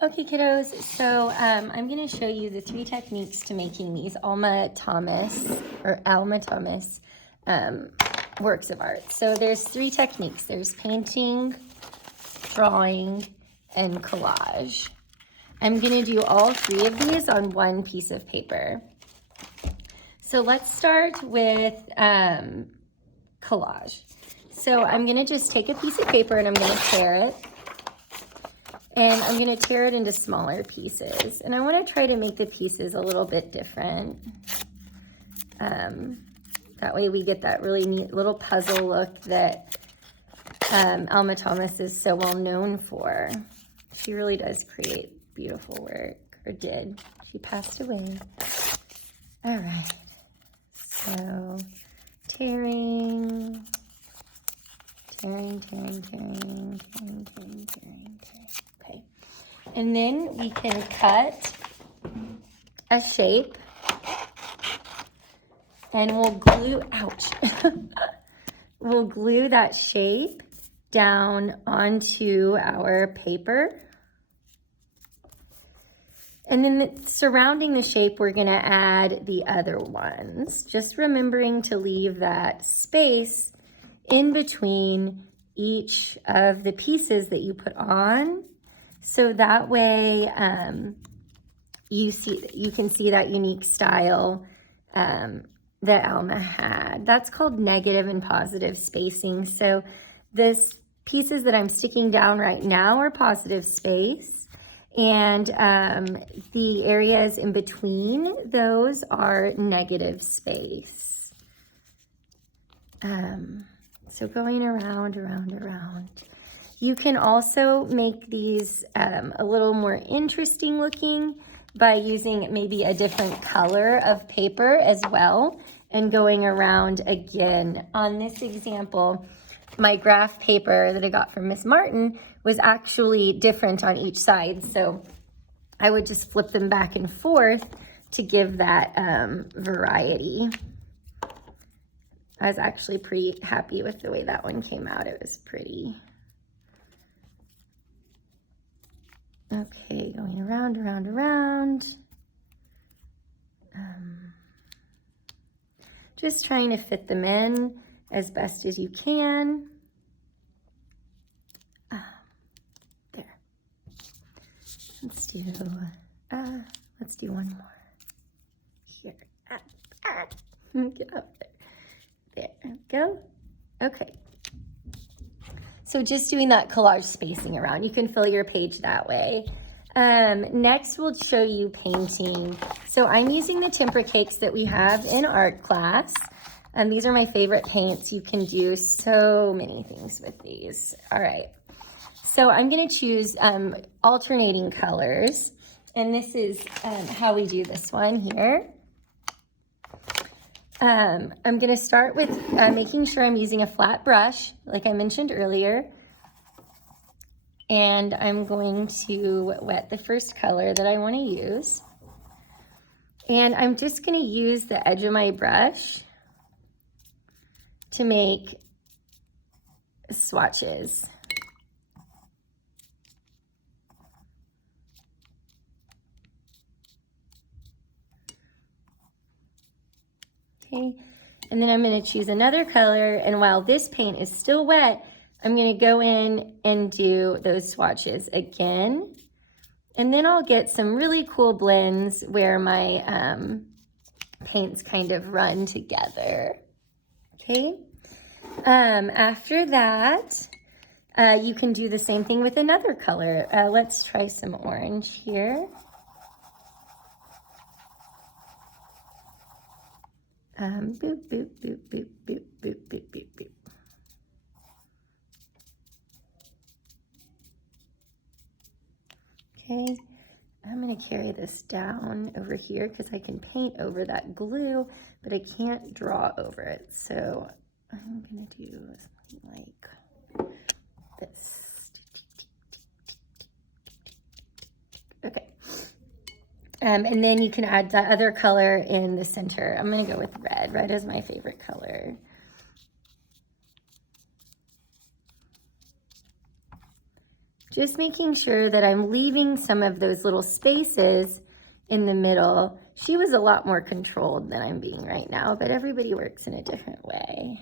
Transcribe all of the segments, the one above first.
Okay, kiddos, so I'm going to show you the 3 techniques to making these Alma Thomas works of art. So there's 3 techniques. There's painting, drawing, and collage. I'm going to do all 3 of these on one piece of paper. So let's start with collage. So I'm going to just take a piece of paper and I'm going to tear it. And I'm going to tear it into smaller pieces. And I want to try to make the pieces a little bit different. That way we get that really neat little puzzle look that Alma Thomas is so well known for. She really does create beautiful work, or did. She passed away. All right. So tearing. Okay. And then we can cut a shape and we'll glue, we'll glue that shape down onto our paper. And then surrounding the shape, we're gonna add the other ones. Just remembering to leave that space in between each of the pieces that you put on. So that way you can see that unique style that Alma had. That's called negative and positive spacing. So this pieces that I'm sticking down right now are positive space, and the areas in between those are negative space. So going around. You can also make these a little more interesting looking by using maybe a different color of paper as well and going around again. On this example, my graph paper that I got from Miss Martin was actually different on each side. So I would just flip them back and forth to give that variety. I was actually pretty happy with the way that one came out. It was pretty. Okay, going around. Just trying to fit them in as best as you can. There. Let's do one more. Here. Get up there. There we go. Okay. So just doing that collage spacing around. You can fill your page that way. Next, we'll show you painting. So I'm using the tempera cakes that we have in art class. And these are my favorite paints. You can do so many things with these. All right. So I'm going to choose alternating colors. And this is how we do this one here. I'm going to start with making sure I'm using a flat brush, like I mentioned earlier. And I'm going to wet the first color that I want to use. And I'm just going to use the edge of my brush to make swatches. Okay, and then I'm going to choose another color, and while this paint is still wet, I'm going to go in and do those swatches again. And then I'll get some really cool blends where my paints kind of run together. Okay, after that, you can do the same thing with another color. Let's try some orange here. Boop, boop, boop, boop, boop, boop, boop, boop, boop. Okay, I'm going to carry this down over here because I can paint over that glue, but I can't draw over it. So I'm going to do something like this. Okay. And then you can add the other color in the center. I'm going to go with red. Red is my favorite color. just making sure that I'm leaving some of those little spaces in the middle. She was a lot more controlled than I'm being right now, but everybody works in a different way.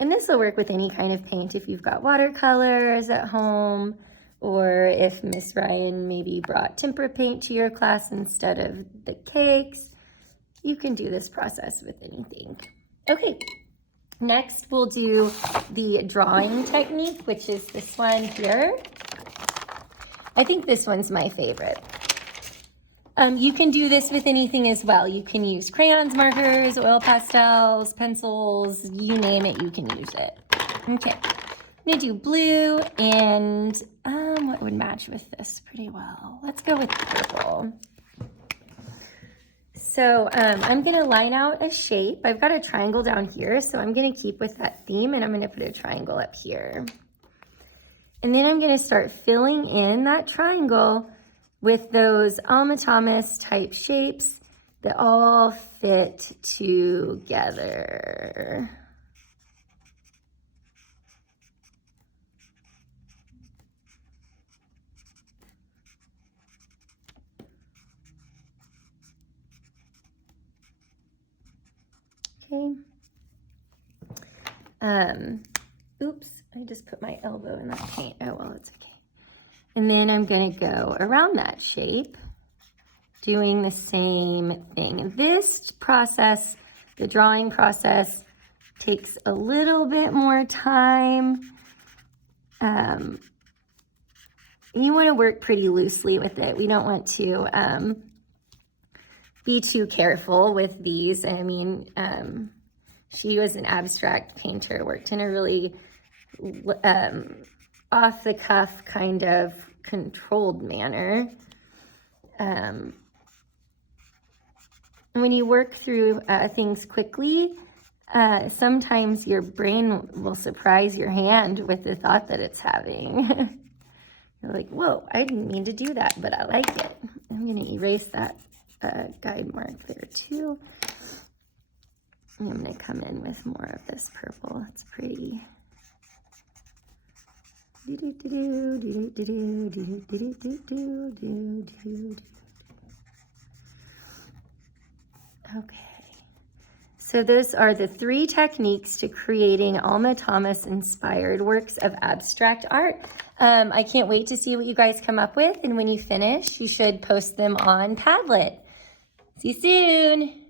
And this will work with any kind of paint if you've got watercolors at home, or if Miss Ryan maybe brought tempera paint to your class instead of the cakes. You can do this process with anything. Okay, next we'll do the drawing technique, which is this one here. I think this one's my favorite. You can do this with anything as well. You can use crayons, markers, oil pastels, pencils, you name it, you can use it. Okay, I'm gonna do blue, and what would match with this pretty well? Let's go with purple. So I'm gonna line out a shape. I've got a triangle down here, so I'm gonna keep with that theme, and I'm gonna put a triangle up here. And then I'm gonna start filling in that triangle with those Alma Thomas type shapes that all fit together. Okay. Oops, I just put my elbow in that paint. Oh, well, it's okay. And then I'm gonna go around that shape, doing the same thing. And this process, the drawing process, takes a little bit more time. You wanna work pretty loosely with it. We don't want to be too careful with these. I mean, she was an abstract painter, worked in a really off-the-cuff kind of controlled manner. When you work through things quickly, sometimes your brain will surprise your hand with the thought that it's having. You're like, whoa, I didn't mean to do that, but I like it. I'm gonna erase that guide mark there too. I'm gonna come in with more of this purple. It's pretty. Okay, so those are the 3 techniques to creating Alma Thomas inspired works of abstract art. I can't wait to see what you guys come up with, and when you finish, you should post them on Padlet. See you soon.